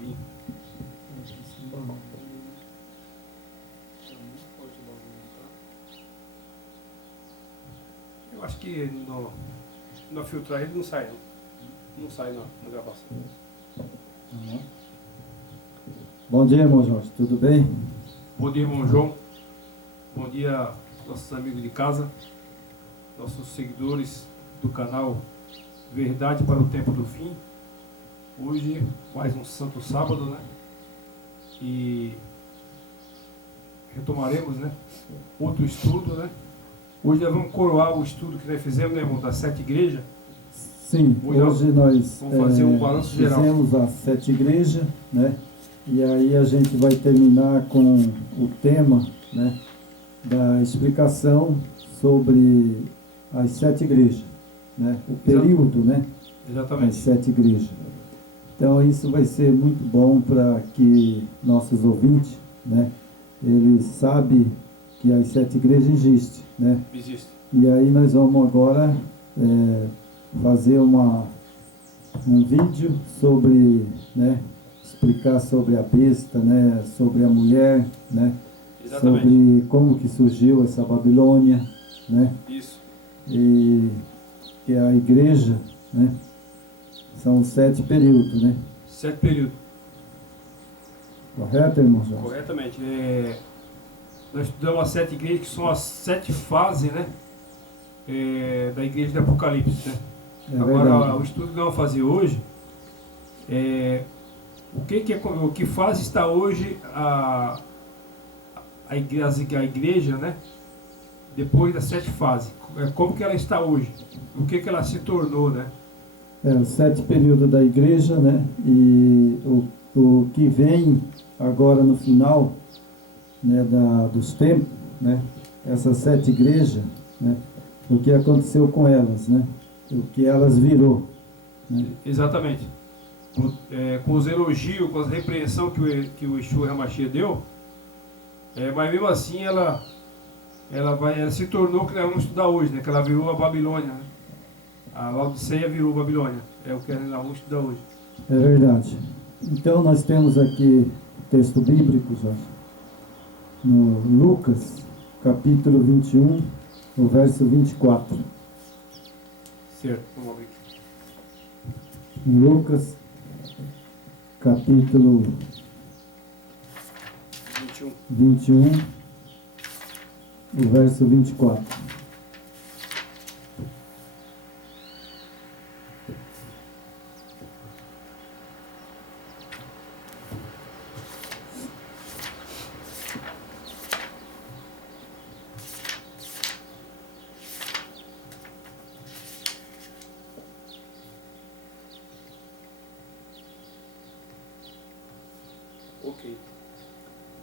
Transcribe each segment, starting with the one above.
barulhinho. Eu acho que no filtrar ele não sai, não. Não sai na gravação. Uhum. Bom dia, irmão Jorge, tudo bem? Bom dia, irmão João. Bom dia, nossos amigos de casa, nossos seguidores do canal Verdade para o Tempo do Fim. Hoje, mais um santo sábado, né? E retomaremos, né? Outro estudo, né? Hoje nós vamos coroar o estudo que nós fizemos, né, irmão, das 7 igrejas. Sim, hoje nós vamos fazer um balanço geral. Fizemos as 7 igrejas, né? E aí a gente vai terminar com o tema, né, da explicação sobre as 7 igrejas, né? O período, né? Exatamente. As 7 igrejas. Então isso vai ser muito bom para que nossos ouvintes, né, eles sabem que as 7 igrejas existem, né? Existe. E aí nós vamos agora fazer um vídeo sobre, né, explicar sobre a besta, né, sobre a mulher, né? Exatamente. Sobre como que surgiu essa Babilônia, né? Isso. E que a igreja, né, são 7 períodos, né? 7 períodos. Correto, irmão Jorge? Corretamente. Nós estudamos as 7 igrejas, que são as 7 fases, né? Da igreja de Apocalipse, né? Agora, verdade. o estudo que nós vamos fazer hoje o que fase está hoje a igreja, né? Depois das 7 fases. Como que ela está hoje? O que ela se tornou, né? Os 7 períodos da igreja, né? E o que vem agora no final, né, dos tempos, né? Essas 7 igrejas, né? O que aconteceu com elas, né? O que elas virou, né? Exatamente. Com os elogios, com as repreensões que o Yeshua HaMashiach deu, mas mesmo assim ela se tornou o que nós vamos estudar hoje, né? Que ela virou a Babilônia, né? A Laodiceia virou Babilônia. É o que nós vamos estudar hoje. É verdade. Então nós temos aqui texto bíblico, Jorge, no Lucas, capítulo 21, no verso 24. Certo, vamos abrir aqui. Lucas, capítulo 21, o verso 24.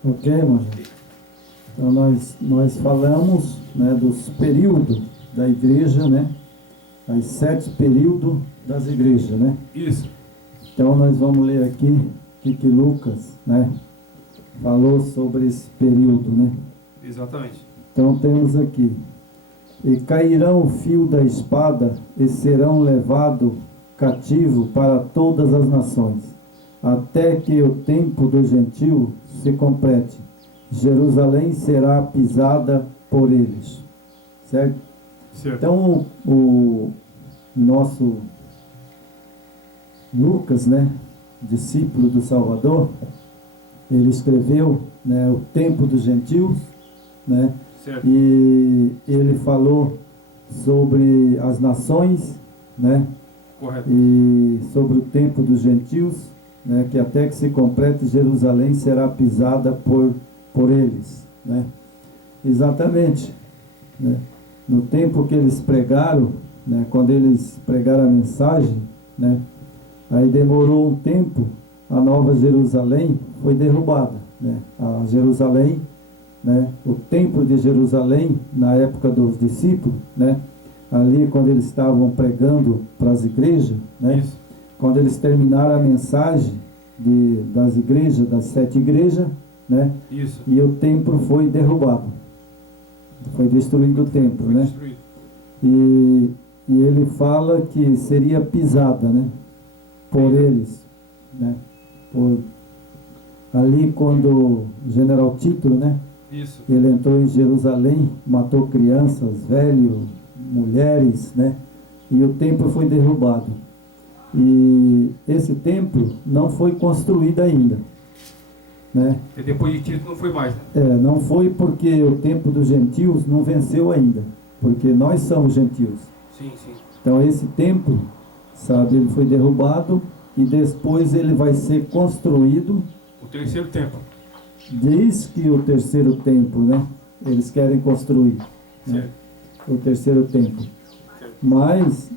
Ok, irmão? Então nós falamos, né, dos períodos da igreja, né? As 7 períodos das igrejas, né? Isso. Então nós vamos ler aqui o que Lucas, né, falou sobre esse período, né? Exatamente. Então temos aqui: e cairão o fio da espada e serão levados cativo para todas as nações, até que o tempo do gentio se complete. Jerusalém será pisada por eles. Certo? Certo. Então o nosso Lucas, né, discípulo do Salvador, ele escreveu, né, o tempo dos gentios, né? Certo. E ele falou sobre as nações, né? Correto. E sobre o tempo dos gentios, né? Que até que se complete, Jerusalém será pisada por eles, né? Exatamente, né? No tempo que eles pregaram, né? Quando eles pregaram a mensagem, né? Aí demorou um tempo, a Nova Jerusalém foi derrubada, né? A Jerusalém, né? O templo de Jerusalém, na época dos discípulos, né? Ali quando eles estavam pregando para as igrejas, né? Isso. Quando eles terminaram a mensagem das igrejas, das 7 igrejas, né? Isso. E o templo foi derrubado, foi destruído o templo, Foi né? destruído. E ele fala que seria pisada, né? Por eles, né? Ali quando o general Tito, né? Isso. Ele entrou em Jerusalém, matou crianças, velhos, mulheres, né? E o templo foi derrubado. E esse templo não foi construído ainda, né? E depois de Tito não foi mais, né? Não foi porque o tempo dos gentios não venceu ainda, porque nós somos gentios. Sim, sim. Então esse templo, sabe, ele foi derrubado e depois ele vai ser construído. O terceiro templo. Diz que o terceiro templo, né? Eles querem construir, né? O terceiro templo. Mas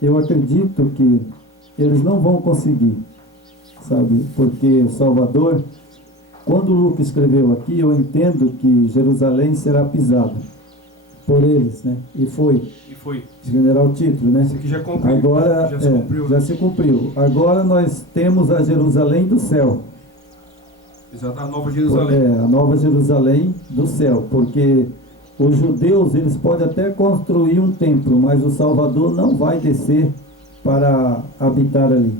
eu acredito que eles não vão conseguir, sabe? Porque Salvador, quando o Lucas escreveu aqui, eu entendo que Jerusalém será pisada por eles, né? E foi. General Tito, né? Isso aqui já cumpriu. Agora, já se cumpriu. Já se cumpriu. Agora nós temos a Jerusalém do céu. Exato, a Nova Jerusalém. A Nova Jerusalém do céu, porque os judeus, eles podem até construir um templo, mas o Salvador não vai descer para habitar ali.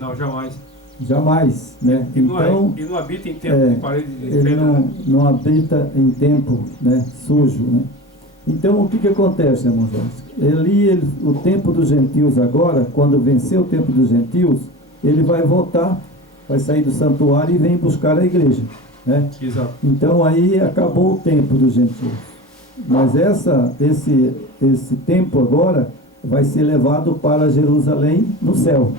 Não, jamais. Jamais, né? Então, ele não habita em templo de parede de pedra. Ele não habita em templo, né? Sujo, né? Então, o que acontece, irmãos? O tempo dos gentios agora, quando vencer o tempo dos gentios, ele vai voltar, vai sair do santuário e vem buscar a igreja, né? Exato. Então, aí acabou o tempo dos gentios. Mas esse tempo agora vai ser levado para Jerusalém no céu.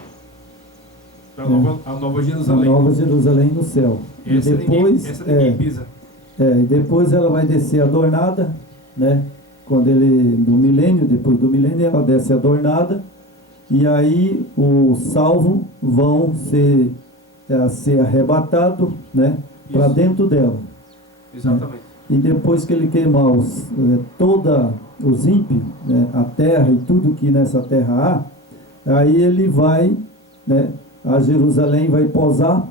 A Nova Jerusalém. A Nova Jerusalém no céu. Essa e depois, ninguém pisa. E depois ela vai descer adornada, né? Quando no milênio, depois do milênio, ela desce adornada, e aí os salvos vão ser arrebatados, né? Para dentro dela. Exatamente. Né? E depois que ele queimar todos os ímpios, né? A terra e tudo que nessa terra há, aí ele vai, né? A Jerusalém vai posar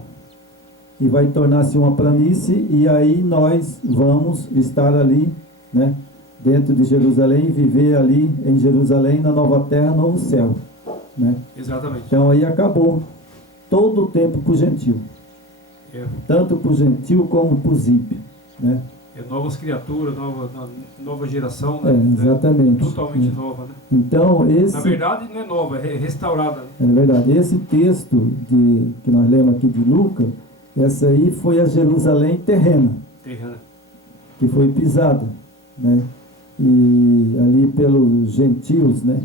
e vai tornar-se uma planície, e aí nós vamos estar ali, né? Dentro de Jerusalém, viver ali em Jerusalém, na nova terra, novo céu, né? Exatamente. Então aí acabou todo o tempo para o gentil, tanto para o gentil como para os ímpios, né? Novas criaturas, nova geração, né? Exatamente. Totalmente nova, né? Então na verdade não é nova, é restaurada. É verdade. Esse texto que nós lemos aqui de Lucas, essa aí foi a Jerusalém terrena. Que foi pisada, né? E ali pelos gentios, né?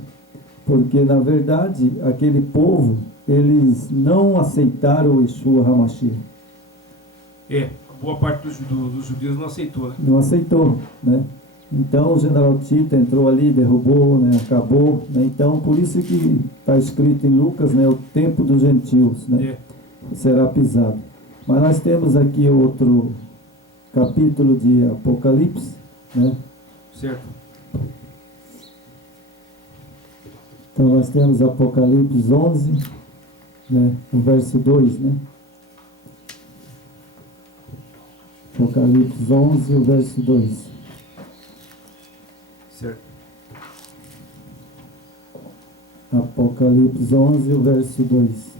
Porque na verdade aquele povo, eles não aceitaram o Yeshua HaMashiach. Boa parte dos judeus não aceitou, né? Não aceitou, né? Então o general Tito entrou ali, derrubou, né? Acabou, né? Então por isso que está escrito em Lucas, né? O tempo dos gentios, né? Será pisado. Mas nós temos aqui outro capítulo de Apocalipse, né? Certo. Então nós temos Apocalipse 11, né? O verso 2, né? Apocalipse 11, o verso 2. Certo. Apocalipse 11, o verso 2.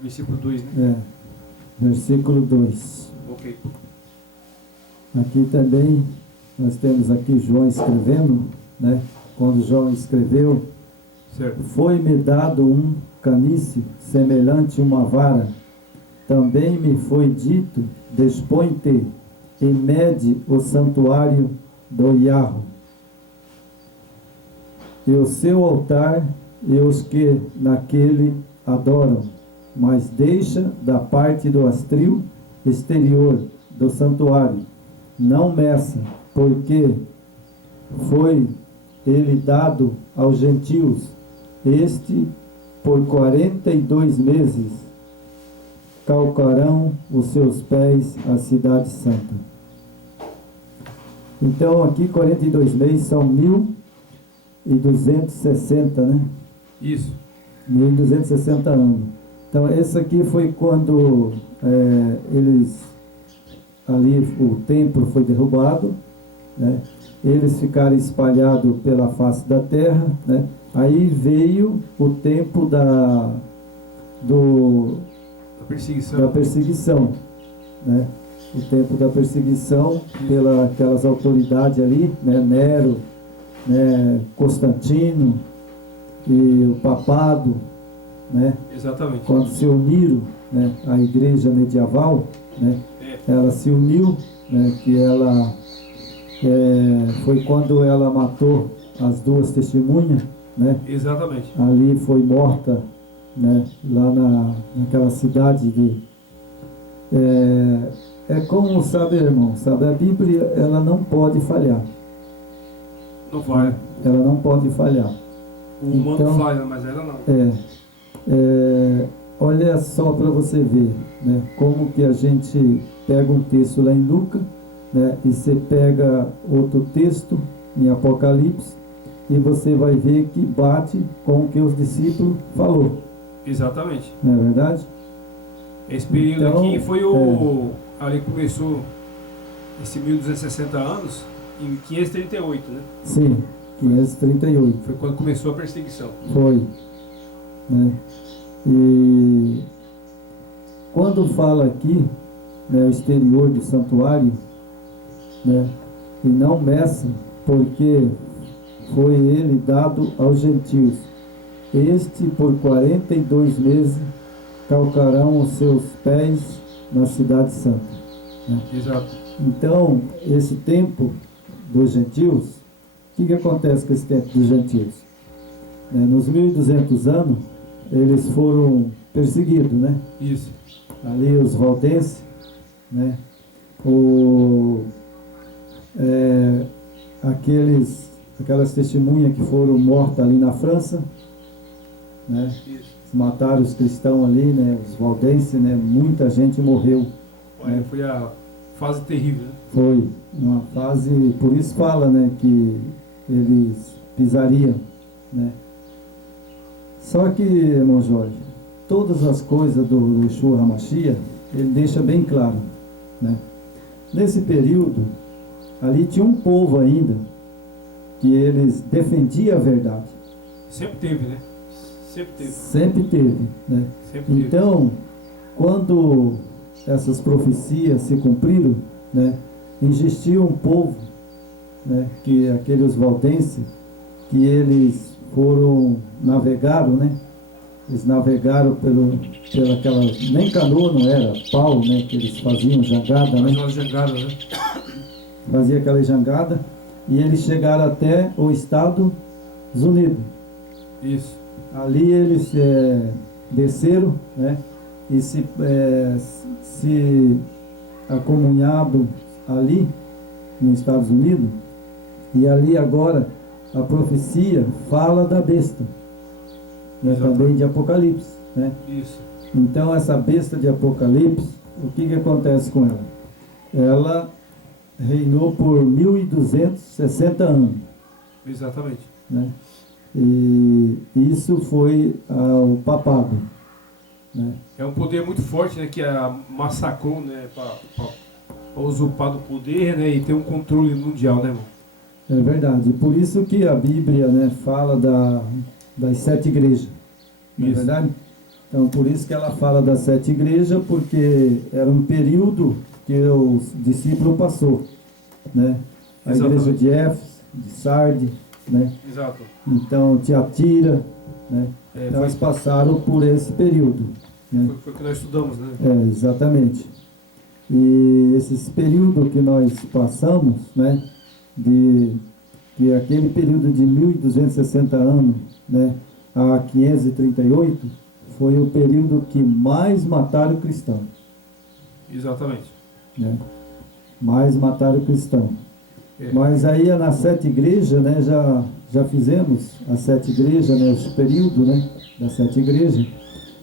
Versículo 2, né? Versículo 2. Ok. Aqui também, nós temos aqui João escrevendo, né? Quando João escreveu, certo. Foi-me dado um caniço semelhante a uma vara. Também me foi dito, dispõe-te e mede o santuário do Yahweh, e o seu altar e os que naquele adoram, mas deixa da parte do astril exterior do santuário, não meça, porque foi ele dado aos gentios, por 42 meses calcarão os seus pés a cidade santa. Então aqui 42 meses são 1260, né? Isso. 1260 anos. Então, esse aqui foi quando ali o templo foi derrubado, né? Eles ficaram espalhados pela face da terra, né? Aí veio o tempo da perseguição. perseguição, né? O tempo da perseguição pelas aquelas autoridades ali, né? Nero, né? Constantino e o papado, né? Exatamente. Quando se uniram, né? A igreja medieval, né? Ela se uniu, né? Que ela foi quando ela matou as duas testemunhas, né? Exatamente. Ali foi morta, né? Lá naquela cidade de como sabe, irmão, sabe, a Bíblia ela não pode falhar. Não falha. Ela não pode falhar. O humano Então, falha, mas ela não. Olha só para você ver, né? Como que a gente pega um texto lá em Lucas, né? E você pega outro texto em Apocalipse e você vai ver que bate com o que os discípulos falou. Exatamente. Não é verdade? Esse período Então, aqui foi ali começou esse 1260 anos em 538, né? Sim, 538. Foi quando começou a perseguição. Foi, né? E quando fala aqui, né, o exterior do santuário, né, e não meça, porque foi ele dado aos gentios. Este por 42 meses calcarão os seus pés na cidade santa. Né? Exato. Então, esse tempo dos gentios, o que acontece com esse tempo dos gentios? Nos 1200 anos, eles foram perseguidos, né? Isso. Ali os valdenses, né? Aquelas testemunhas que foram mortas ali na França, né? Isso. Mataram os cristãos ali, né? Os valdenses, né? Muita gente morreu. Olha, né? foi a fase terrível, né? Foi uma fase, por isso fala, né? Que eles pisariam, né? Só que, irmão Jorge, todas as coisas do Yeshua HaMashiach, ele deixa bem claro, né? Nesse período, ali tinha um povo ainda que eles defendiam a verdade. Sempre teve, né? Sempre teve. Sempre teve, né? Sempre teve. Então, quando essas profecias se cumpriram, né? Existia um povo, né? Que aqueles valdenses, que eles navegaram, né? Eles navegaram pelaquela, nem canoa não era, pau, né? Que eles faziam jangada, né? Mas nós jangaram, né? Fazia aquela jangada e eles chegaram até o Estados Unidos. Isso. Ali eles desceram, né? E se acomunharam ali nos Estados Unidos. E ali agora a profecia fala da besta, né? Também de Apocalipse, né? Isso. Então essa besta de Apocalipse, o que acontece com ela? Ela reinou por 1260 anos. Exatamente. Né? E isso foi o papado. Né? É um poder muito forte, né? Que massacrou, né? Para usurpar do poder, né? E ter um controle mundial, né, irmão? É verdade. Por isso que a Bíblia, né, fala das 7 igrejas. Não é Isso. verdade? Então, por isso que ela fala das 7 igrejas, porque era um período que os discípulos passou, né? A Exatamente. igreja de Éfeso, de Sardes, né? Exato. Então, Tiatira, né? Então, eles passaram por esse período, né? Foi o que nós estudamos, né? Exatamente. E esses períodos que nós passamos, né? Que aquele período de 1260 anos, né? A 538, foi o período que mais mataram cristãos. Exatamente. Né? Mais mataram cristão. É. Mas aí nas 7 igrejas, né, já fizemos as 7 igrejas, né, os períodos, né, das 7 igrejas.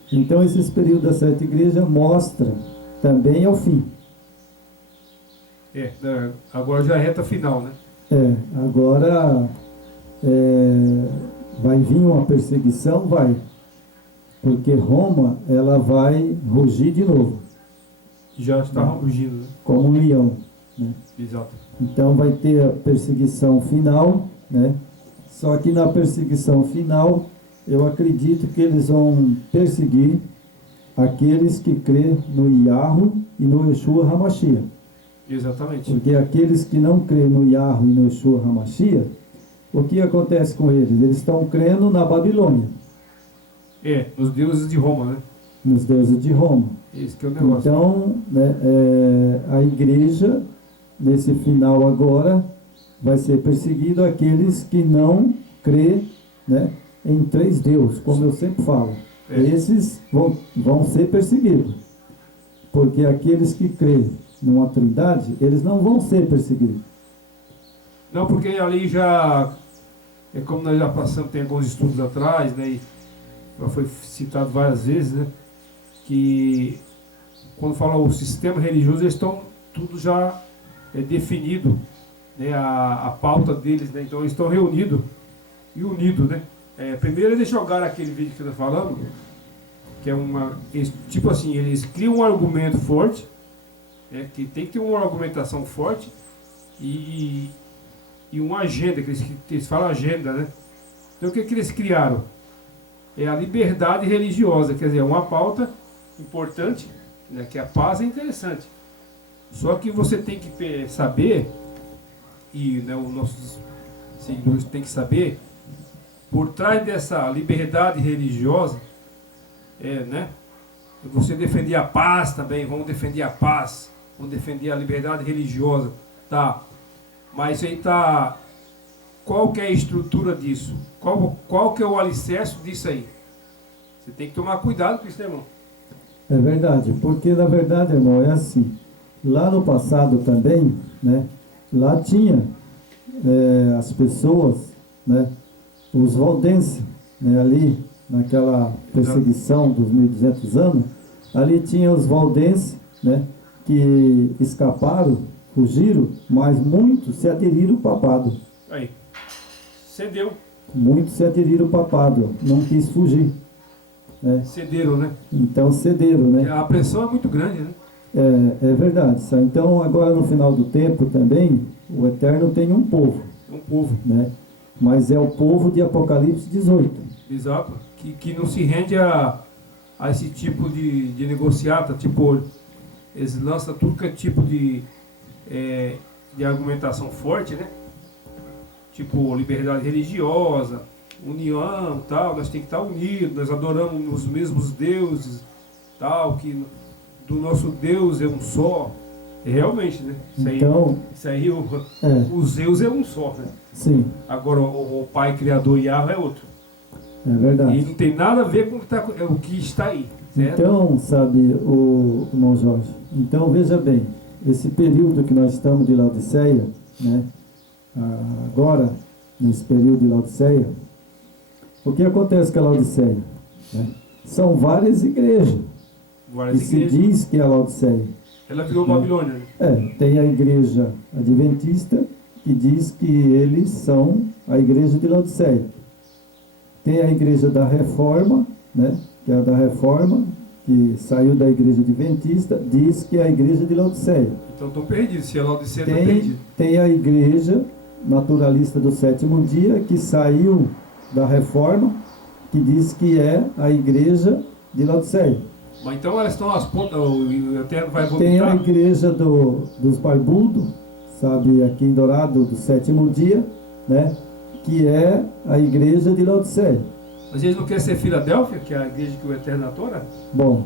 Então esses períodos das 7 igrejas mostram também ao fim. Agora já é a reta final, né? Agora vai vir uma perseguição? Vai. Porque Roma, ela vai rugir de novo, Já está rugindo, né? como um leão, né? Exato. Então vai ter a perseguição final, né? Só que na perseguição final, eu acredito que eles vão perseguir aqueles que crê no Yahweh e no Yeshua HaMashiach. Exatamente. Porque aqueles que não crê no Yahweh e no Yeshua HaMashiach, o que acontece com eles? Eles estão crendo na Babilônia, Nos deuses de Roma, né? nos deuses de Roma. Esse que é o negócio. Então, né, a igreja, nesse final agora, vai ser perseguido aqueles que não crê, né, em 3 deuses, como eu sempre falo. Esses vão ser perseguidos. Porque aqueles que crê numa trindade, eles não vão ser perseguidos. Não, porque ali já, como nós já passamos, tem alguns estudos atrás, né, e já foi citado várias vezes, né, que quando fala o sistema religioso, eles estão tudo já definido, né, a pauta deles, né, então eles estão reunidos e unidos, né. Primeiro eles jogaram aquele vídeo que eu estou falando, que é tipo assim, eles criam um argumento forte, que tem que ter uma argumentação forte e uma agenda, que eles falam agenda, né. Então o que eles criaram? É a liberdade religiosa, quer dizer, uma pauta importante, né, que a paz é interessante. Só que você tem que saber, e né, os nossos seguidores têm que saber, por trás dessa liberdade religiosa, né, você defender a paz também, vamos defender a paz, vamos defender a liberdade religiosa, tá? Mas aí tá, qual que é a estrutura disso? Qual que é o alicerce disso aí? Você tem que tomar cuidado com isso, né, irmão? É verdade, porque na verdade, irmão, é assim. Lá no passado também, né, lá tinha as pessoas, né, os valdenses, né, ali naquela perseguição dos 1200 anos, ali tinha os valdenses, né, que escaparam, fugiram, mas muitos se aderiram ao papado. Aí, cedeu. Muitos se aderiram ao papado, não quis fugir. Né? Cederam, né? Então cederam, né? A pressão é muito grande, né? É verdade. Então agora no final do tempo também, o Eterno tem um povo. Um povo. Né? Mas é o povo de Apocalipse 18. Exato. Que não se rende a esse tipo de negociata, tipo, eles lançam tudo que é tipo de argumentação forte, né? Tipo, liberdade religiosa, união, tal, nós temos que estar unidos, nós adoramos os mesmos deuses, tal, que do nosso Deus é um só. Realmente, né? Isso aí o Zeus é um só, né? Sim. Agora o Pai Criador Yahweh é outro. É verdade. E não tem nada a ver com o que está aí, certo? Então, sabe, o irmão Jorge, então veja bem, esse período que nós estamos de Laodiceia, né? Agora, nesse período de Laodiceia, o que acontece com a Laodiceia? Né? São várias igrejas. Várias se diz que é a Laodiceia. Ela virou Babilônia, né? Tem a igreja adventista, que diz que eles são a igreja de Laodiceia. Tem a igreja da Reforma, né? Que é a da Reforma, que saiu da igreja adventista, diz que é a igreja de Laodiceia. Então estão perdidos, se a Laodiceia está perdida. Tem a igreja naturalista do sétimo dia, que saiu da Reforma, que diz que é a igreja de Laodiceia. Mas então elas estão às pontas, o Eterno vai vomitar. Tem a igreja dos barbudos, sabe, aqui em Dourado, do sétimo dia, né, que é a igreja de Laodiceia. Mas eles não querem ser Filadélfia, que é a igreja que o Eterno adora? Bom,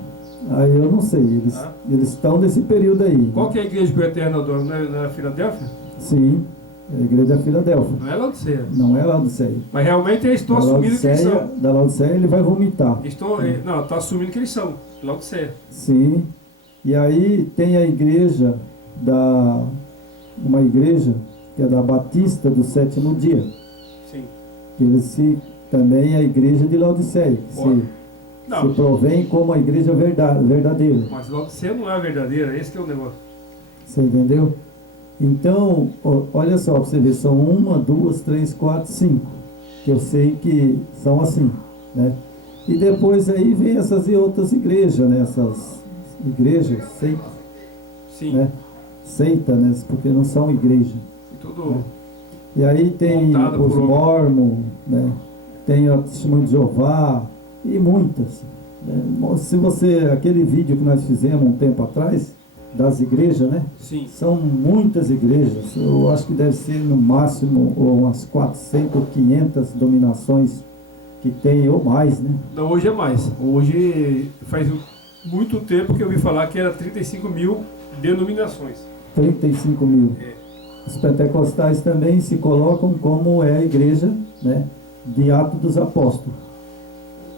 aí eu não sei, eles estão nesse período aí. Qual que é a igreja que o Eterno adora? Não é Filadélfia? Sim, a igreja da Filadélfia. Não é Laodiceia. Não é Laodiceia. Mas realmente eles estão assumindo que eles são. Da Laodiceia ele vai vomitar. Não, está assumindo que eles são. Laodiceia. Sim. E aí tem a igreja uma igreja que é da Batista do sétimo dia. Sim. Que também é a igreja de Laodiceia. Se provém como a igreja verdadeira. Mas Laodiceia não é a verdadeira, esse que é o negócio. Você entendeu? Então, olha só, para você ver, são 1, 2, 3, 4, 5. que eu sei que são assim, né? E depois aí vem essas e outras igrejas, né? Essas igrejas, Sim. né? Seita, né? Porque não são igreja. E tudo. Né? E aí tem Montada os por homem. Mormon, né? Tem o Testemunho de Jeová e muitas. Né? Se você, aquele vídeo que nós fizemos um tempo atrás, das igrejas, né? Sim. São muitas igrejas. Eu acho que deve ser no máximo umas 400 ou 500 dominações que tem, ou mais, né? Não, hoje é mais. Hoje faz muito tempo que eu ouvi falar que era 35 mil denominações. 35 mil. É. Os pentecostais também se colocam como é a igreja, né, de Atos dos Apóstolos.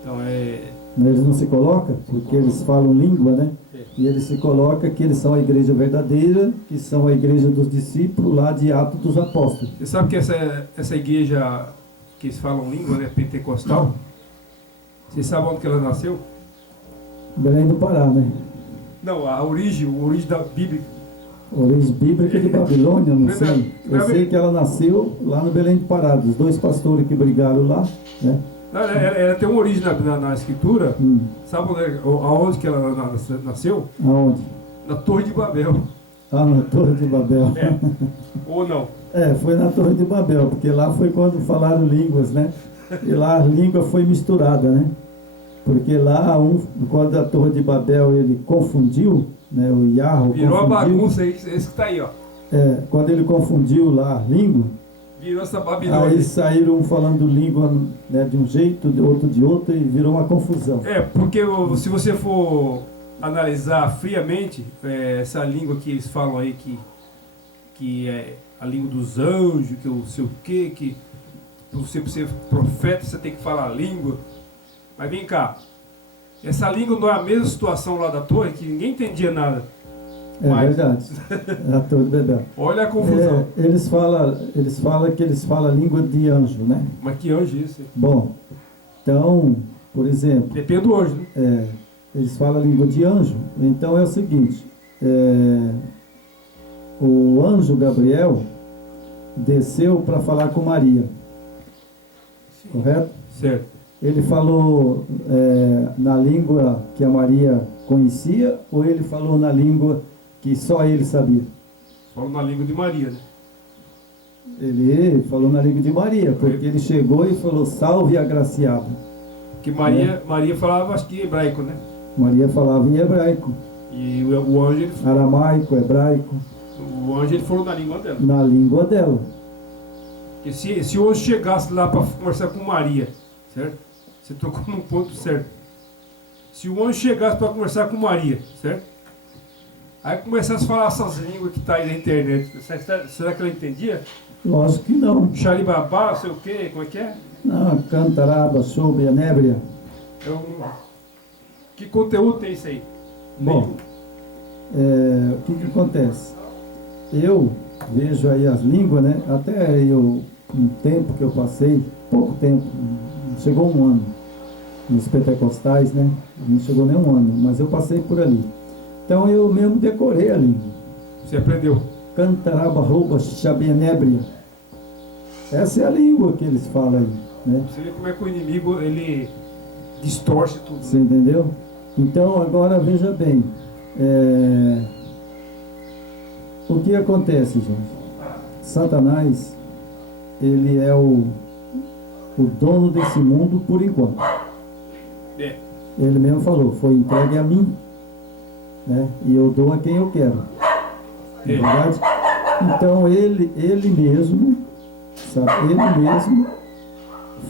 Então é. Eles não se colocam, porque eles falam língua, né? É. E eles se colocam que eles são a igreja verdadeira, que são a igreja dos discípulos lá de Atos dos Apóstolos. Você sabe que essa igreja que eles falam língua, né, pentecostal, você sabe onde que ela nasceu? Belém do Pará, né? Não, a origem da Bíblia. Origem bíblica de Babilônia, não sei. Eu Verdade. sei que ela nasceu lá no Belém do Pará, dos dois pastores que brigaram lá, né? Não, ela tem uma origem na escritura. Sabe aonde que ela nasceu? Aonde? Na Torre de Babel. Ah, na Torre de Babel. É. Ou não? Foi na Torre de Babel, porque lá foi quando falaram línguas, né? E lá a língua foi misturada, né? Porque lá, quando a Torre de Babel ele confundiu, né? O Yahweh Virou a confundiu, bagunça aí, esse que está aí, ó. quando ele confundiu lá a língua, Virou essa Babilônia. aí saíram falando língua, né, de um jeito, outro de outro, e virou uma confusão. Porque se você for analisar friamente, essa língua que eles falam aí, que é a língua dos anjos, que eu sei o quê, que você para ser profeta você tem que falar a língua. Mas vem cá, essa língua não é a mesma situação lá da torre, que ninguém entendia nada. Verdade. A Torre de Babel. Olha a confusão. Eles falam que eles falam a língua de anjo, né? Mas que anjo é esse? Bom, então, por exemplo, Depende do anjo, né? eles falam a língua de anjo. Então é o seguinte, o anjo Gabriel desceu para falar com Maria, Sim. correto? Certo. Ele falou na língua que a Maria conhecia, ou ele falou na língua que só ele sabia? Falam na língua de Maria, né? Ele falou na língua de Maria, porque ele chegou e falou, salve agraciado. Que Maria falava, acho que hebraico, né? Maria falava em hebraico, E o anjo, aramaico, hebraico, ele falou na língua dela. na língua dela. Porque se o anjo chegasse lá para conversar com Maria, certo? Você tocou num ponto certo. Se o anjo chegasse para conversar com Maria, certo? Aí começasse a falar essas línguas que tá aí na internet. Será que ela entendia? Lógico que não. Xaribabá, não sei o quê, como é que é? Não, cantaraba, sobre a nébria. Que conteúdo tem isso aí? Bom, o que acontece? Eu vejo aí as línguas, né? Até um tempo que eu passei, pouco tempo, chegou um ano, nos pentecostais, né? Não chegou nem um ano, mas eu passei por ali. Então eu mesmo decorei a língua. Você aprendeu? Cantaraba, rouba, xabienébria. Essa é a língua que eles falam aí, né? Você vê como é que o inimigo, ele distorce tudo. Você entendeu? Então agora veja bem, o que acontece, gente? Satanás, ele é o dono desse mundo por enquanto. Ele mesmo falou, foi entregue a mim, né? E eu dou a quem eu quero. É verdade? Então ele mesmo, sabe? Ele mesmo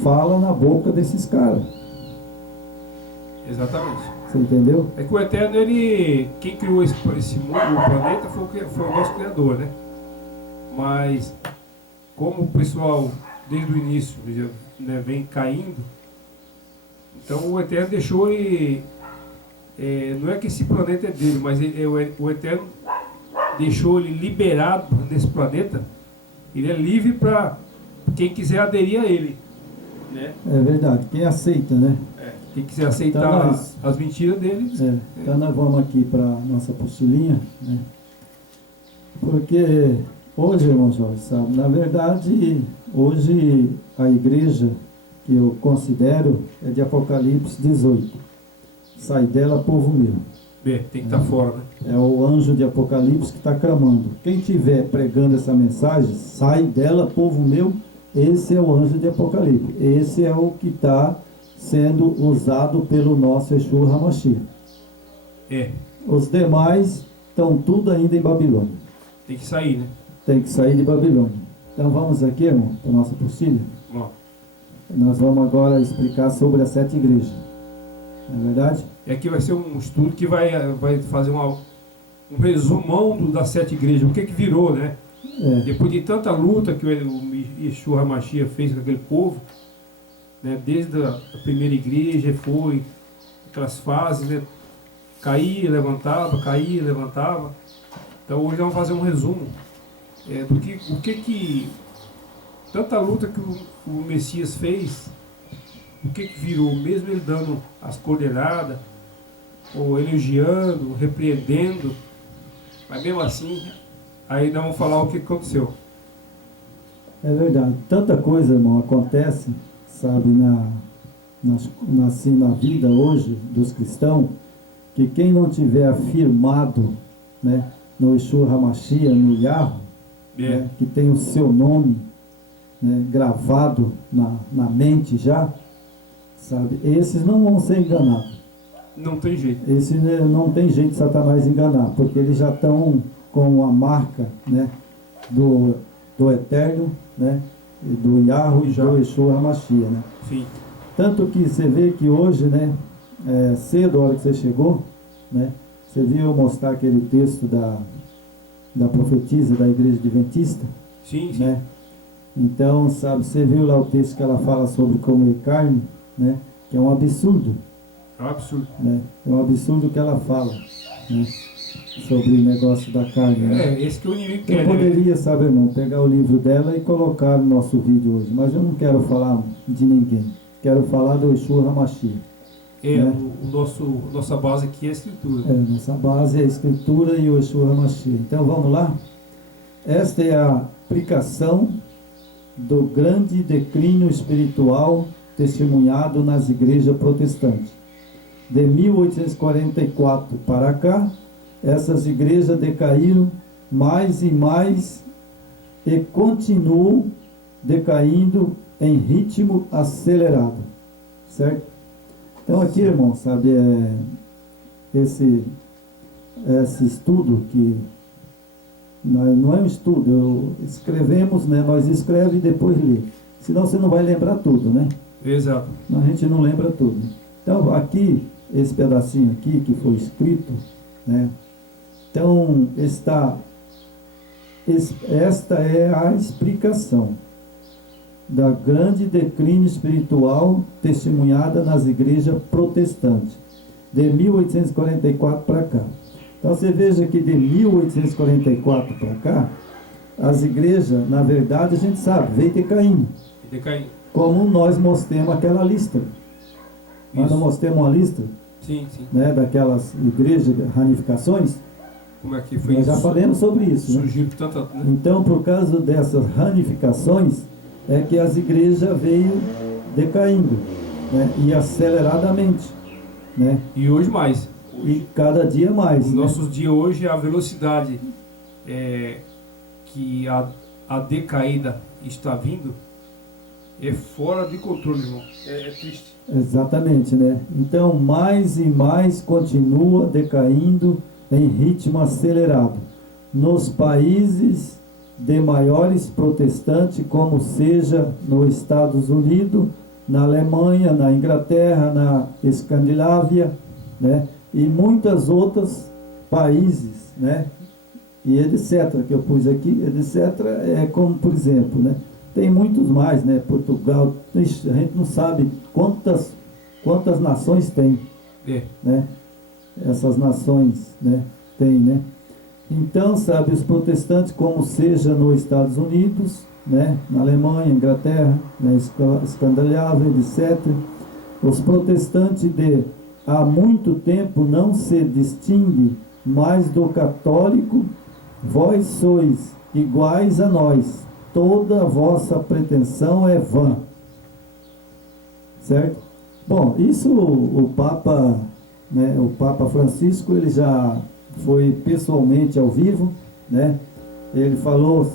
fala na boca desses caras. Exatamente. Você entendeu? É que o Eterno, quem criou esse mundo, o planeta, foi o nosso Criador, né? Mas, como o pessoal, desde o início, né, vem caindo, então o Eterno deixou ele... não é que esse planeta é dele, mas o Eterno deixou ele liberado nesse planeta. Ele é livre para quem quiser aderir a ele, né? É verdade. Quem aceita, né? Quem quiser aceitar Então, as mentiras dele. Então nós vamos aqui para a nossa apostilinha, né? Porque hoje, irmão Jorge, sabe, na verdade, hoje a igreja, que eu considero é de Apocalipse 18. Sai dela, povo meu. Tem que estar fora, né? É o anjo de Apocalipse que está clamando. Quem estiver pregando essa mensagem, sai dela, povo meu. Esse é o anjo de Apocalipse. Esse é o que está sendo usado pelo nosso Yeshua HaMashiach. Os demais estão tudo ainda em Babilônia. Tem que sair, né? Tem que sair de Babilônia. Então vamos aqui, irmão, para a nossa apostila. Ó. Nós vamos agora explicar sobre as 7 igrejas. Não é verdade? Aqui vai ser um estudo que vai fazer um resumão das 7 igrejas. O que virou, né? Depois de tanta luta que o Yeshua HaMashiach fez com aquele povo, né? Desde a primeira igreja, foi aquelas fases, né? Caía, levantava, caía, levantava. Então hoje vamos fazer um resumo do que tanta luta que o Messias fez, o que virou, mesmo ele dando as coordenadas, ou elogiando, repreendendo, mas mesmo assim, aí nós vamos falar o que aconteceu. É verdade, tanta coisa, irmão, acontece, sabe, na vida hoje dos cristãos, que quem não tiver afirmado, né, no Yeshua HaMashiach, no Yahweh, né, que tem o seu nome, né, gravado na mente já, sabe, esses não vão ser enganados. Não tem jeito. Esse não tem jeito de Satanás enganar, porque eles já estão com a marca, né, do Eterno, né, do Yahweh e do Yeshua HaMashiach, né? Sim. Tanto que você vê que hoje, né, cedo, a hora que você chegou, né, você viu mostrar aquele texto da profetisa da igreja adventista? Sim, sim. Né? Então, sabe, você viu lá o texto que ela fala sobre comer carne, né, que é um absurdo. É um absurdo. Né? É um absurdo que ela fala, né, sobre o negócio da carne. Né? Esse que o inimigo quer. Eu poderia, sabe, irmão, pegar o livro dela e colocar no nosso vídeo hoje, mas eu não quero falar de ninguém. Quero falar do Yeshua HaMashiach. Né? Nossa base aqui é a Escritura. Nossa base é a Escritura e o Yeshua HaMashiach. Então vamos lá? Esta é a aplicação do grande declínio espiritual testemunhado nas igrejas protestantes. De 1844 para cá, essas igrejas decaíram mais e mais e continuam decaindo em ritmo acelerado, certo? Então aqui, irmão, sabe, esse estudo que não é um estudo, escrevemos, né? Nós escrevemos e depois lê, senão você não vai lembrar tudo, né? Exato. A gente não lembra tudo. Então aqui, esse pedacinho aqui que foi escrito, né? Então esta é a explicação da grande declínio espiritual testemunhada nas igrejas protestantes, de 1844 para cá. Então você veja que de 1844 para cá, as igrejas, na verdade, a gente sabe, veio decaindo. Como nós mostramos aquela lista. Nós não mostramos uma lista? Sim, sim. Né, daquelas igrejas, ramificações. Como é que foi Nós isso? já falamos sobre isso. Surgiu, Né? tanta, né? Então, por causa dessas ramificações, é que as igrejas veio decaindo, né? E aceleradamente, né? E hoje mais. E cada dia mais. Nos né? nossos dias hoje, a velocidade que a decaída está vindo é fora de controle, irmão. É triste. Exatamente, né? Então, mais e mais continua decaindo em ritmo acelerado. Nos países de maiores protestantes, como seja nos Estados Unidos, na Alemanha, na Inglaterra, na Escandinávia, né? E muitas outras países, né? E etc. que eu pus aqui, etc. é como, por exemplo, né? Tem muitos mais, né? Portugal, a gente não sabe quantas nações tem, né? Essas nações, né? Tem, né? Então, sabe, os protestantes, como seja nos Estados Unidos, né? Na Alemanha, Inglaterra, na Escandinávia, etc. Os protestantes há muito tempo não se distingue mais do católico. Vós sois iguais a nós. Toda a vossa pretensão é vã. certo? Bom, isso o Papa, né, o Papa Francisco, ele já foi pessoalmente ao vivo, né? Ele falou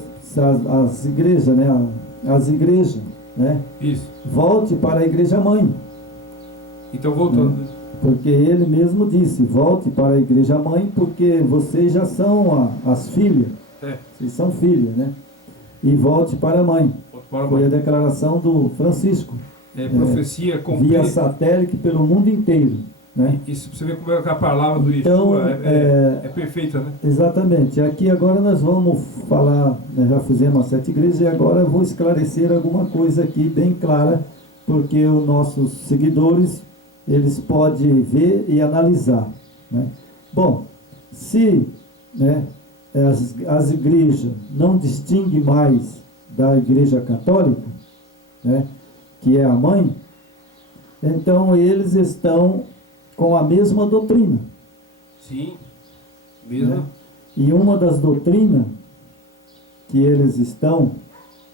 às igrejas, né? As igrejas, né? Isso. Volte para a igreja mãe. Então, voltando. Porque ele mesmo disse, volte para a igreja mãe, porque vocês já são as filhas. Vocês são filhas, né? E volte para a mãe. Foi a declaração do Francisco. Profecia via satélite pelo mundo inteiro, né? Isso, você vê como é que a palavra do então, Yeshua é perfeita, né? Exatamente. Aqui agora nós vamos falar, né, já fizemos as 7 igrejas e agora eu vou esclarecer alguma coisa aqui bem clara, porque os nossos seguidores, eles podem ver e analisar, né? Bom, se, né, as igrejas não distinguem mais da igreja católica, né, que é a mãe, então eles estão com a mesma doutrina. Sim, mesmo. Né? E uma das doutrinas que eles estão,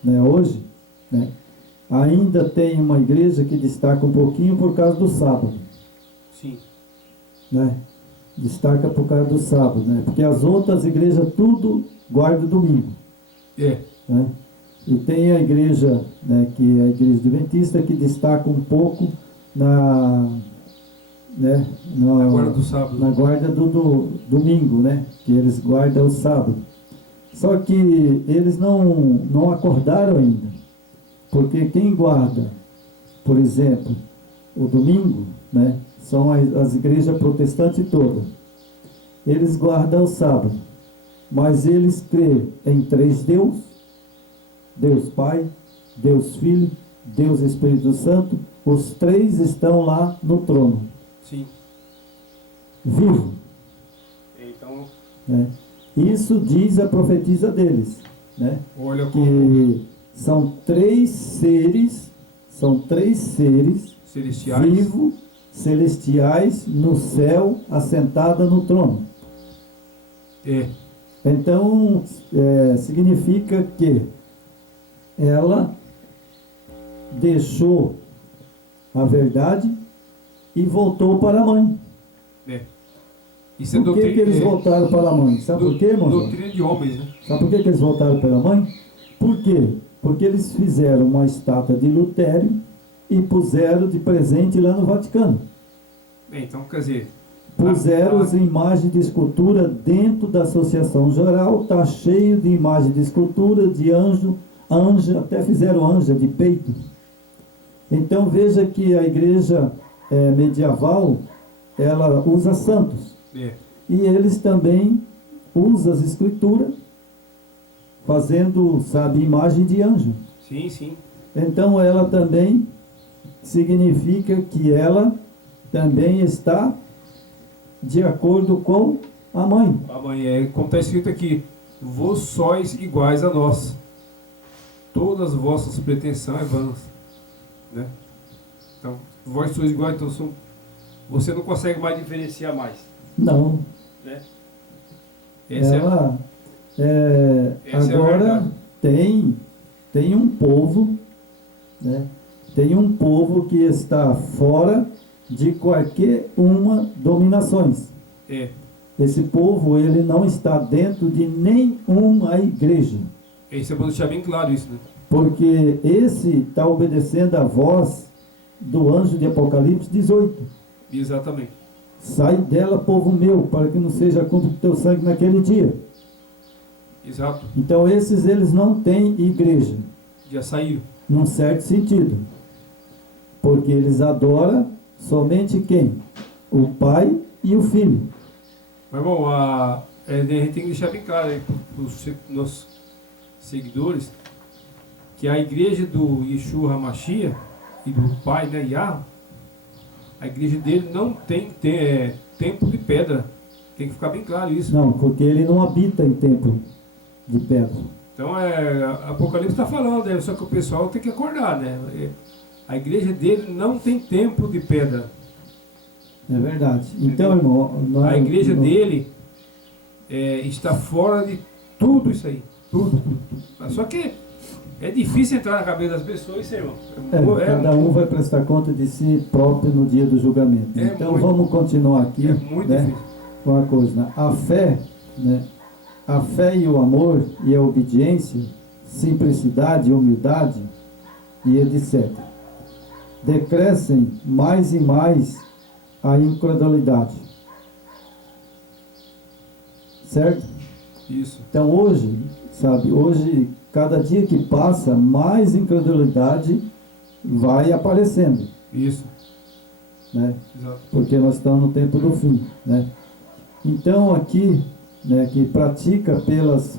né, hoje, né, ainda tem uma igreja que destaca um pouquinho por causa do sábado. Sim. Né? Destaca por causa do sábado, né? Porque as outras igrejas tudo guarda domingo. Né? E tem a igreja, né, que é a igreja adventista, que destaca um pouco na guarda do sábado. Na guarda do domingo, né? Que eles guardam o sábado. Só que eles não acordaram ainda. Porque quem guarda, por exemplo, o domingo, né, são as igrejas protestantes todas. Eles guardam o sábado. Mas eles creem em 3 deuses. Deus Pai, Deus Filho, Deus Espírito Santo, os 3 estão lá no trono. Sim. Vivo. Então, né? Isso diz a profetisa deles, né? Olha que como são 3 seres celestiais, vivos, celestiais, no céu, assentada no trono. Então, significa que ela deixou a verdade e voltou para a mãe. Isso por que eles voltaram para a mãe? Sabe por quê, irmão? Doutrina de homens, né? Sabe por que eles voltaram para a mãe? Por quê? Porque eles fizeram uma estátua de Lutério e puseram de presente lá no Vaticano. Então, quer dizer, puseram as imagens de escultura dentro da Associação Geral, está cheio de imagem de escultura, de anjo, até fizeram anja de peito. Então veja que a igreja medieval, ela usa santos. E eles também usam as escrituras, fazendo, sabe, imagem de anjo. Sim, sim. Então ela também significa que ela também está de acordo com a mãe. A mãe, como está escrito aqui, vós sois iguais a nós. Todas vossas pretensões vãs. Né? Então, vós sois iguais, então você não consegue mais diferenciar mais. Não. Né? Ela agora tem um povo, né? Tem um povo que está fora de qualquer uma dominações. Esse povo, ele não está dentro de nenhuma igreja. Isso é bom deixar bem claro isso, né? Porque esse está obedecendo a voz do anjo de Apocalipse 18. Exatamente. Sai dela, povo meu, para que não seja contra o teu sangue naquele dia. Exato. Então eles não têm igreja. Já saíram. Num certo sentido. Porque eles adoram somente quem? O Pai e o Filho. Mas bom, a gente tem que deixar bem claro aí para os nossos seguidores que a igreja do Yeshua HaMashiach e do Pai, né, Yahweh, a igreja dele não tem templo de pedra. Tem que ficar bem claro isso. Não, porque ele não habita em templo de pedra. Então, Apocalipse está falando, né? Só que o pessoal tem que acordar, né? A igreja dele não tem templo de pedra. É verdade. Então, irmão... A igreja dele está fora de tudo isso aí. Tudo. Só que É difícil entrar na cabeça das pessoas, isso, irmão. Cada um vai prestar conta de si próprio no dia do julgamento. Então vamos continuar aqui, É muito né, difícil. com a coisa. Né? Né? A fé e o amor e a obediência, simplicidade, humildade e etc. Decrescem mais e mais a incredulidade. Certo? Isso. Então hoje, cada dia que passa, mais incredulidade vai aparecendo. Isso. Né? Exato. Porque nós estamos no tempo do fim. Né? Então aqui, né, que pratica pelas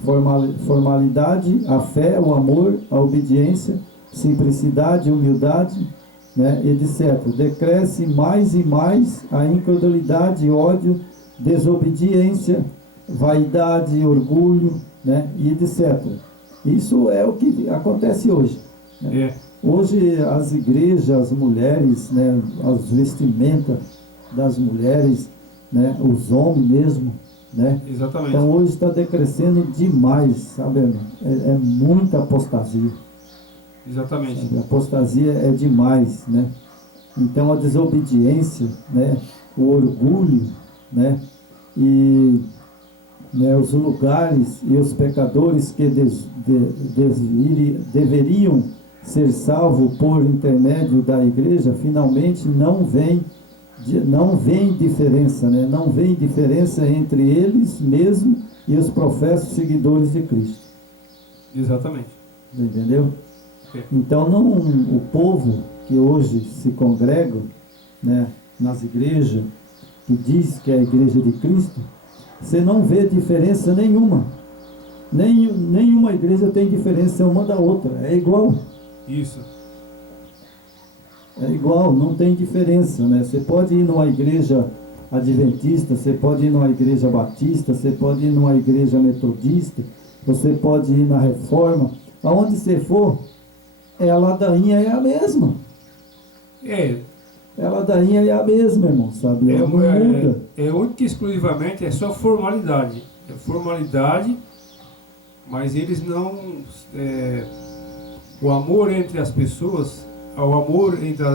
formalidade, a fé, o amor, a obediência, simplicidade, humildade, né, etc. Decresce mais e mais a incredulidade, ódio, desobediência, vaidade, orgulho, né, e etc. Isso é o que acontece hoje. Né? É. Hoje as igrejas, as mulheres, né, as vestimentas das mulheres, né, os homens mesmo, né? Exatamente. Então hoje está decrescendo demais, sabe, irmão? É muita apostasia. Exatamente. Sabe? A apostasia é demais, né? Então a desobediência, né, o orgulho, né, e né, os lugares e os pecadores que deveriam ser salvos por intermédio da igreja, finalmente não vem diferença, né? Não vem diferença entre eles mesmo e os professos seguidores de Cristo. Exatamente. Entendeu? É. Então o povo que hoje se congrega, né, nas igrejas, que diz que é a igreja de Cristo, você não vê diferença nenhuma. Nenhuma igreja tem diferença uma da outra. É igual. Isso. É igual, não tem diferença, né? Você pode ir numa igreja adventista, você pode ir numa igreja batista, você pode ir numa igreja metodista, você pode ir na reforma. Aonde você for, a ladainha é a mesma. A ladainha é a mesma, irmão, sabe? Ela não muda. É única e exclusivamente, é só formalidade. É formalidade, mas eles não... o amor entre as pessoas, o amor entre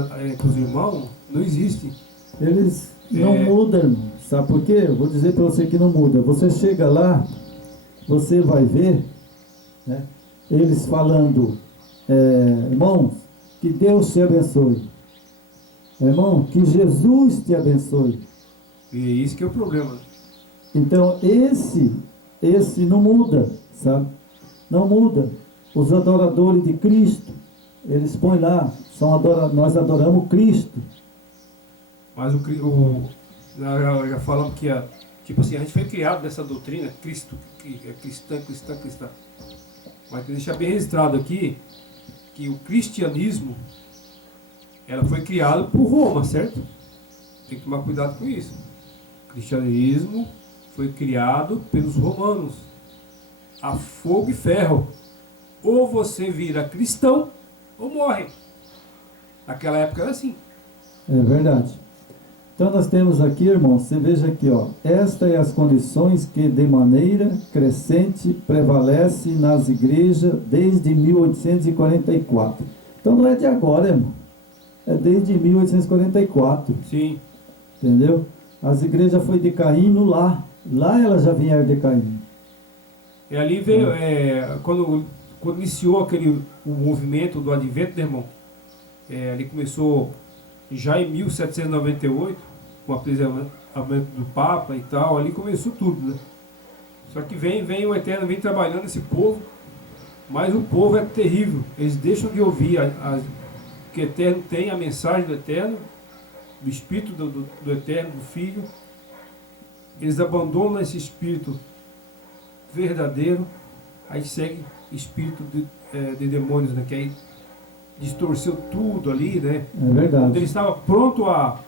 os irmãos, não existe. Eles não mudam, irmão. Sabe por quê? Eu vou dizer para você que não muda. Você chega lá, você vai ver, né, eles falando, irmãos, que Deus te abençoe. Irmão, que Jesus te abençoe. E é isso que é o problema. Então, esse não muda, sabe? Não muda. Os adoradores de Cristo, eles põem lá, nós adoramos Cristo. Mas já falamos que tipo assim, a gente foi criado nessa doutrina, cristã. Mas deixa bem registrado aqui que o cristianismo, ela foi criada por Roma, certo? Tem que tomar cuidado com isso. O cristianismo foi criado pelos romanos a fogo e ferro. Ou você vira cristão ou morre. Naquela época era assim. É verdade. Então nós temos aqui, irmão, você veja aqui, ó. Esta é as condições que de maneira crescente prevalece nas igrejas desde 1844. Então não é de agora, irmão. É desde 1844. Sim. Entendeu? As igrejas foi decaindo lá. Lá ela já vinha decaindo. E ali veio, quando iniciou o movimento do advento, né, irmão? Ali começou já em 1798, com o apresentamento do Papa e tal, ali começou tudo, né? Só que vem o Eterno, vem trabalhando esse povo, mas o povo é terrível. Eles deixam de ouvir que o Eterno tem, a mensagem do Eterno, do Espírito do Eterno, do Filho. Eles abandonam esse Espírito verdadeiro, aí segue espírito de demônios, né? Que aí distorceu tudo ali, né? É verdade. Quando ele estava pronto a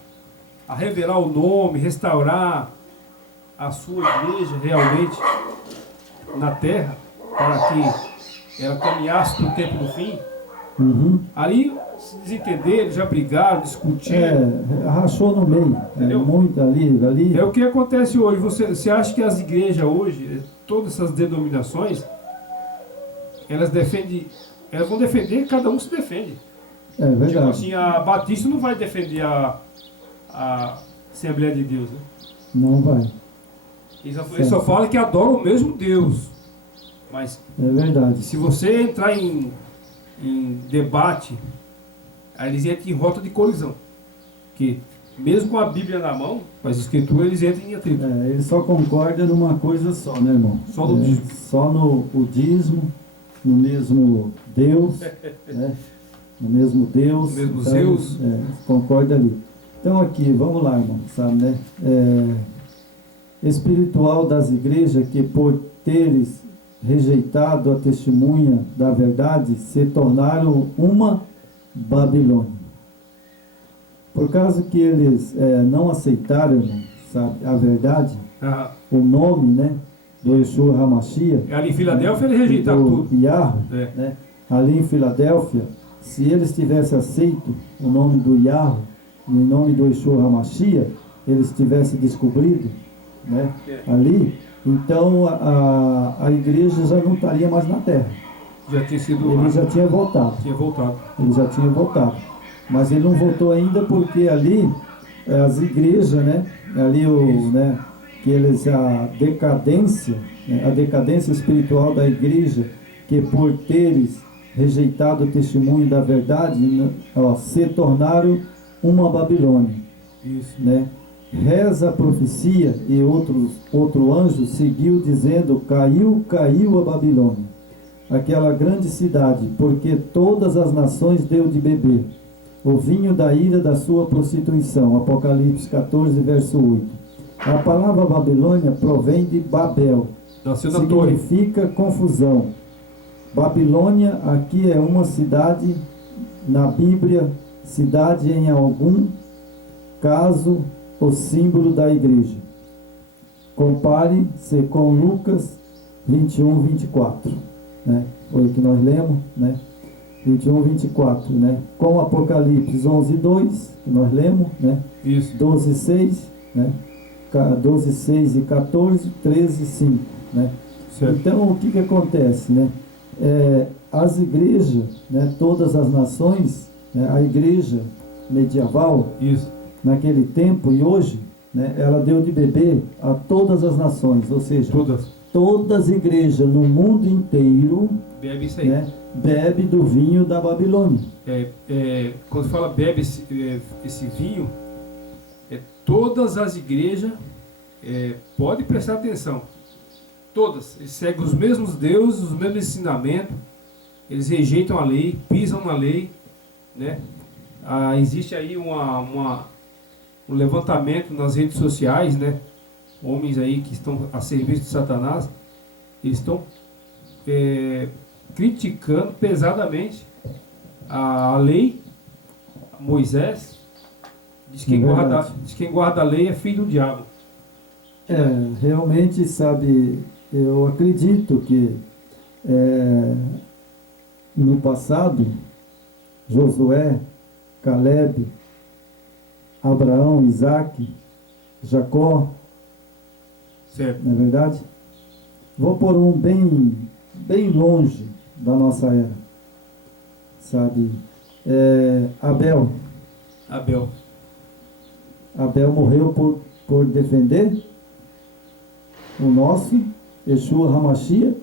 revelar o nome, restaurar a sua igreja realmente na terra, para que ela caminhasse para o tempo do fim, ali se desentenderam, já brigaram, discutiram. Rachou no meio. Muito ali. É o que acontece hoje. Você acha que as igrejas hoje, todas essas denominações, elas defendem elas vão defender, cada um se defende. É Tipo verdade. assim, a Batista não vai defender a Assembleia de Deus, né? Não vai. Ele só fala que adora o mesmo Deus. Mas É verdade. se você entrar em debate, aí eles entram em rota de colisão. Porque mesmo com a Bíblia na mão, com as escrituras, eles entram em atrito. Ele só concorda numa coisa só, né, irmão? Só no dízimo. Só no dízimo, no mesmo Deus, né? No mesmo Deus. No mesmo então, Zeus. Concorda ali. Então aqui, vamos lá, irmão, sabe, né? Espiritual das igrejas que por teres rejeitado a testemunha da verdade, se tornaram uma Babilônia. Por causa que eles não aceitaram, irmão, sabe, a verdade, Ah, o nome, né, do Yeshua HaMashiach, ali em Filadélfia eles rejeitaram do tudo. Yahweh, É. né, ali em Filadélfia, se eles tivessem aceito o nome do Yahweh, em nome do Yeshua HaMashiach, eles tivessem descobrido, né, ali, então a igreja já não estaria mais na terra. Já tinha sido. Ele já tinha voltado. Tinha voltado. Ele já tinha voltado. Mas ele não voltou ainda porque ali as igrejas, né? Ali né, que eles a decadência, né, a decadência espiritual da igreja, que por teres rejeitado o testemunho da verdade, né, se tornaram uma Babilônia. Isso. Né? Reza a profecia e outro anjo seguiu dizendo: caiu a Babilônia, aquela grande cidade, porque todas as nações deu de beber o vinho da ira da sua prostituição. Apocalipse 14, verso 8. A palavra Babilônia provém de Babel, Nasceu na torre. significa confusão. Babilônia aqui é uma cidade, na Bíblia, cidade em algum caso, o símbolo da igreja. Compare-se com Lucas 21, 24. Né? Foi o que nós lemos, né? 21, 24, né? Com Apocalipse 11, 2, que nós lemos, né? Isso. 12, 6, né? 12, 6 e 14, 13, 5, né? Certo. Então, o que acontece, né? As igrejas, né? Todas as nações, né? A igreja medieval, Isso. naquele tempo e hoje, né? Ela deu de beber a todas as nações, ou seja, todas as igrejas no mundo inteiro, bebe isso aí. né? Bebe do vinho da Babilônia. Quando fala bebe esse vinho, todas as igrejas, pode prestar atenção, todas, eles seguem os mesmos deuses, os mesmos ensinamentos, eles rejeitam a lei, pisam na lei, né? Existe aí um levantamento nas redes sociais, né? Homens aí que estão a serviço de Satanás, eles estão criticando pesadamente a lei, Moisés. Diz quem guarda a lei é filho do diabo. Realmente, sabe, eu acredito que no passado, Josué, Caleb, Abraão, Isaac, Jacó, certo. Não é verdade? Vou por um bem longe da nossa era, sabe? Abel morreu por defender o nosso Yeshua HaMashiach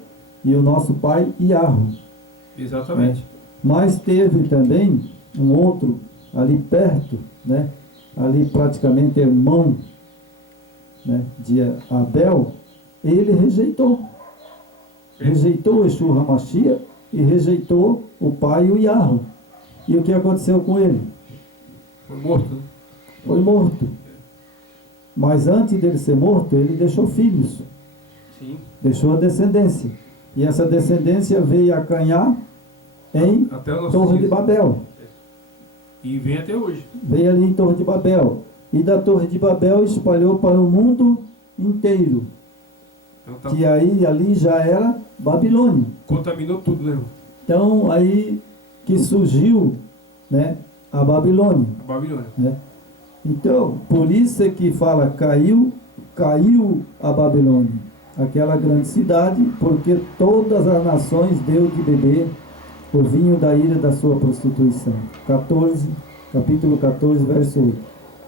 e o nosso pai Yahweh. Exatamente. Mas teve também um outro ali perto, né? Ali praticamente irmão, né? De Abel. Ele rejeitou o Yeshua HaMashiach e rejeitou o pai e o Yahweh. E o que aconteceu com ele? Foi morto. Foi morto. Mas antes dele ser morto, ele deixou filhos. Sim. Deixou a descendência. E essa descendência veio acanhar em Torre de Babel. E vem até hoje. Veio ali em Torre de Babel. E da Torre de Babel espalhou para o mundo inteiro. Então, que aí ali já era Babilônia. Contaminou tudo, né, irmão? Então aí que surgiu, né, a Babilônia. A Babilônia. Né? Então, por isso é que fala caiu a Babilônia, aquela grande cidade, porque todas as nações deu de beber o vinho da ira da sua prostituição. Capítulo 14, verso 8.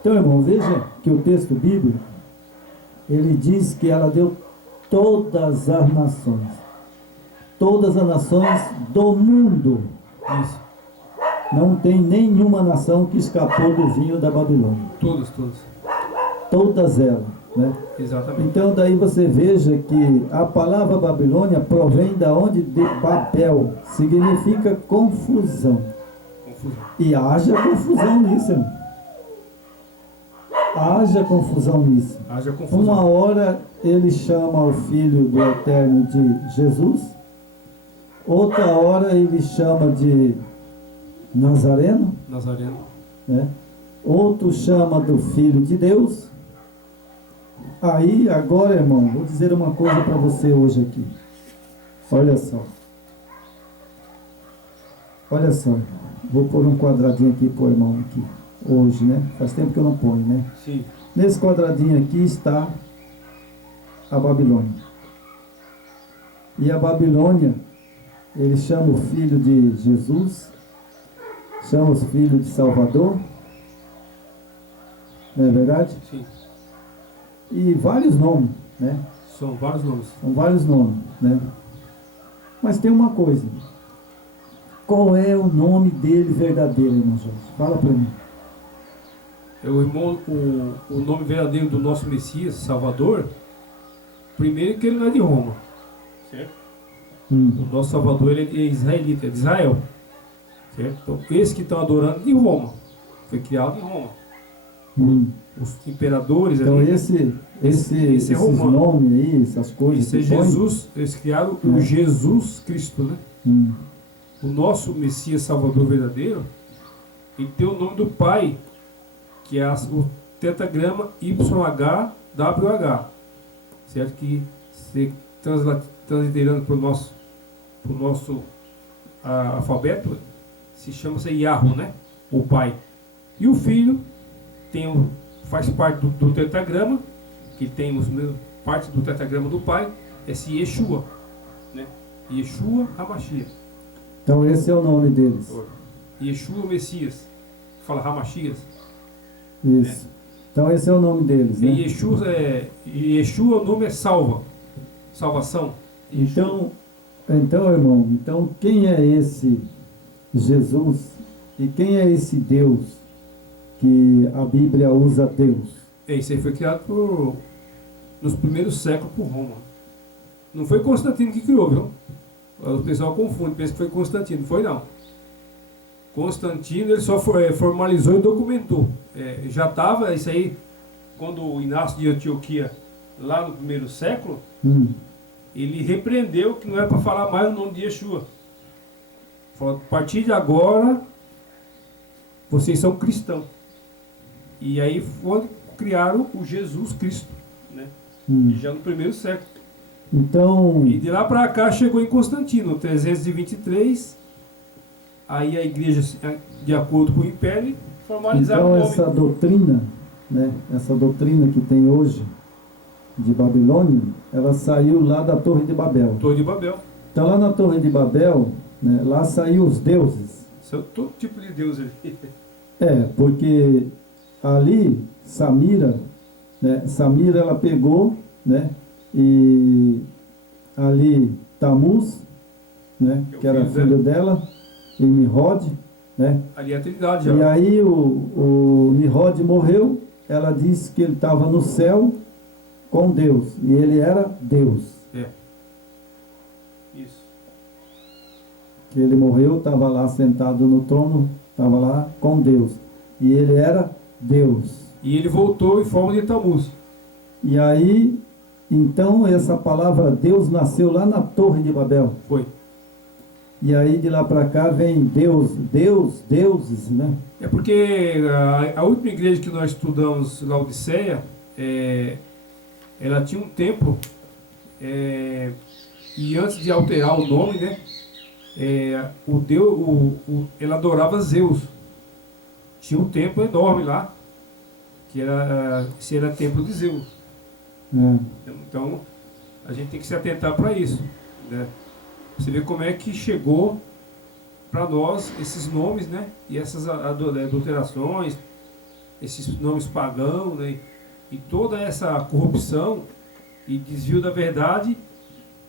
Então, irmão, veja que o texto bíblico, ele diz que ela deu todas as nações. Todas as nações do mundo. Isso. Não tem nenhuma nação que escapou do vinho da Babilônia. Todas. Todas elas, né? Exatamente. Então daí você veja que a palavra Babilônia provém da onde? De Babel. Significa confusão. E haja confusão nisso, irmão. Haja confusão nisso. Haja confusão. Uma hora ele chama o Filho do Eterno de Jesus. Outra hora ele chama de Nazareno. Né? Outro chama do Filho de Deus. Aí, agora, irmão, vou dizer uma coisa para você hoje aqui. Olha só. Olha só. Vou pôr um quadradinho aqui pro irmão aqui. Hoje, né? Faz tempo que eu não ponho, né? Sim. Nesse quadradinho aqui está a Babilônia. E a Babilônia, ele chama o Filho de Jesus, chama os filhos de Salvador. Não é verdade? Sim. E vários nomes, né? São vários nomes. São vários nomes, né? Mas tem uma coisa. Qual é o nome dele verdadeiro, irmão Jorge? Fala para mim. O nome verdadeiro do nosso Messias, Salvador, primeiro que ele não é de Roma. Certo? O nosso Salvador, ele é israelita, é de Israel. Certo? Então, esses que estão adorando de Roma. Foi criado em Roma. Os imperadores então ali. esses é nomes aí, essas coisas. Esse é Jesus, eles criaram o Jesus Cristo, né? O nosso Messias Salvador verdadeiro, ele tem o nome do Pai, que é o tetragrama YHWH, certo? Que se transliterando para o nosso alfabeto, se chama-se Yahweh, né? O Pai. E o Filho faz parte do tetragrama, que tem os mesmos partes do tetragrama do Pai, esse Yeshua, né? Yeshua HaMashiach. Então esse é o nome deles. Yeshua Messias. Fala HaMashiach. Isso. Então esse é o nome deles, né? Yeshua, o nome é salvação. Então, irmão, então quem é esse Jesus e quem é esse Deus que a Bíblia usa Deus? Isso aí foi criado nos primeiros séculos por Roma. Não foi Constantino que criou, viu? O pessoal confunde, pensa que foi Constantino. Não foi, não. Constantino, ele só formalizou e documentou. Já estava isso aí, quando o Inácio de Antioquia, lá no primeiro século, ele repreendeu que não era para falar mais o nome de Yeshua. Falou, a partir de agora, vocês são cristãos. E aí criaram o Jesus Cristo, né? Já no primeiro século. Então, e de lá para cá chegou em Constantino, 323. Aí a igreja, de acordo com o Império, formalizaram então o nome. essa doutrina, né? Essa doutrina que tem hoje de Babilônia, ela saiu lá da Torre de Babel. Torre de Babel. Então lá na Torre de Babel, né, lá saiu os deuses. São todo tipo de deus ali. Porque ali Samira, né, Samira ela pegou, né, e ali Tamuz, né, que era filho dela, e Nimrod, né? Ali é a Trindade já. E aí o Nimrod morreu, ela disse que ele estava no céu com Deus, e ele era Deus. Isso. Que ele morreu, estava lá sentado no trono, estava lá com Deus, e ele era Deus. E ele voltou em forma de Tamuz. E aí, então, essa palavra Deus nasceu lá na Torre de Babel. Foi. E aí, de lá para cá, vem deuses, né? É porque a última igreja que nós estudamos, Laodiceia, ela tinha um templo, e antes de alterar o nome, né, ela adorava Zeus. Tinha um templo enorme lá, que era templo de Zeus. Então, a gente tem que se atentar para isso, né? Você vê como é que chegou para nós esses nomes, né? E essas adulterações, esses nomes pagãos, né? E toda essa corrupção e desvio da verdade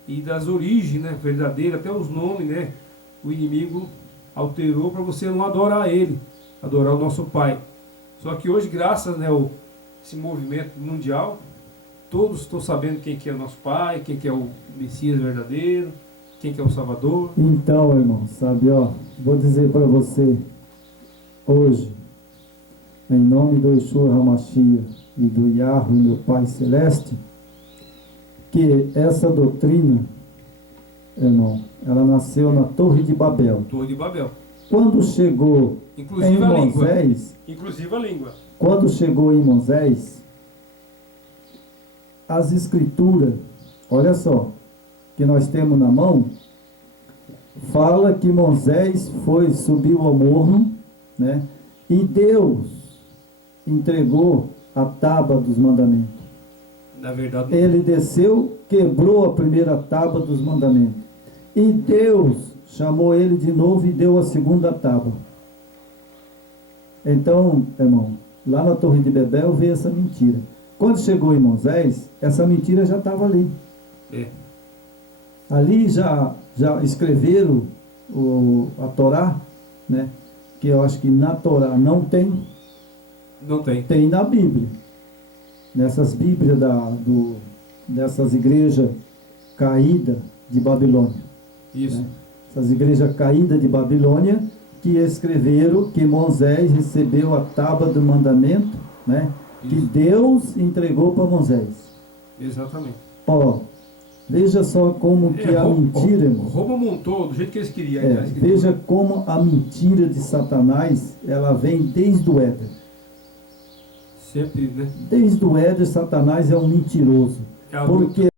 e das origens, né? Verdadeiras, até os nomes, né? O inimigo alterou para você não adorar ele, adorar o nosso Pai. Só que hoje, graças, né, esse movimento mundial, todos estão sabendo quem que é o nosso Pai, quem que é o Messias verdadeiro, quem que é o Salvador. Então, irmão, sabe, ó, vou dizer para você, hoje, em nome do Yeshua HaMashiach e do Yahweh, meu Pai Celeste, que essa doutrina, irmão, ela nasceu na Torre de Babel. Torre de Babel. Quando chegou Inclusive em a língua. Moisés, Inclusive a língua. quando chegou em Moisés, as escrituras, olha só, que nós temos na mão, fala que Moisés subiu ao morro, né? E Deus entregou a tábua dos mandamentos. Na verdade, Ele desceu, quebrou a primeira tábua dos mandamentos. E Deus chamou ele de novo e deu a segunda tábua. Então, irmão, lá na Torre de Babel veio essa mentira. Quando chegou em Moisés, essa mentira já estava ali. é. Ali já escreveram a Torá, né? Que eu acho que na Torá não tem, Não tem. tem na Bíblia. Nessas Bíblias dessas igrejas caídas de Babilônia. Isso. Né? Essas igrejas caídas de Babilônia que escreveram que Moisés recebeu a tábua do mandamento, né? Que Isso. Deus entregou para Moisés. Exatamente. Ó, veja só como que a mentira, irmão. Roma montou do jeito que eles queriam. Veja como a mentira de Satanás, ela vem desde o Éden. Sempre, né? Desde o Éden, Satanás é um mentiroso. É algo Porque